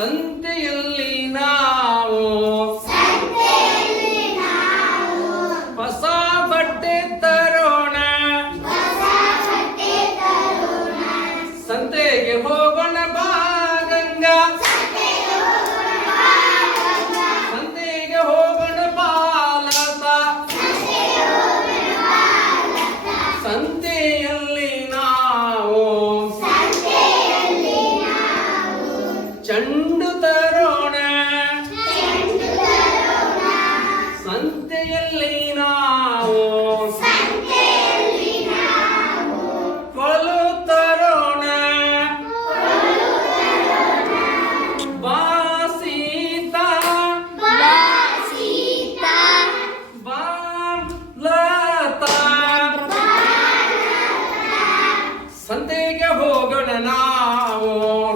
ಸಂತೆಯಲ್ಲಿ ನಾವು. ಹೊಸ ಬಟ್ಟೆ ತರೋಣ. ಸಂತೆಗೆ ಹೋಗೋಣ ಬಾ ಗಂಗಾ. ಚೆಂಡು ತರೋಣ. ಸಂತೆಯಲ್ಲಿ ನಾವು. ಕೊಲು ತರೋಣ. ಬಾಸೀತಾ ಬಾಲತಾ ಸಂತೆಗೆ ಹೋಗೋಣ ನಾವು.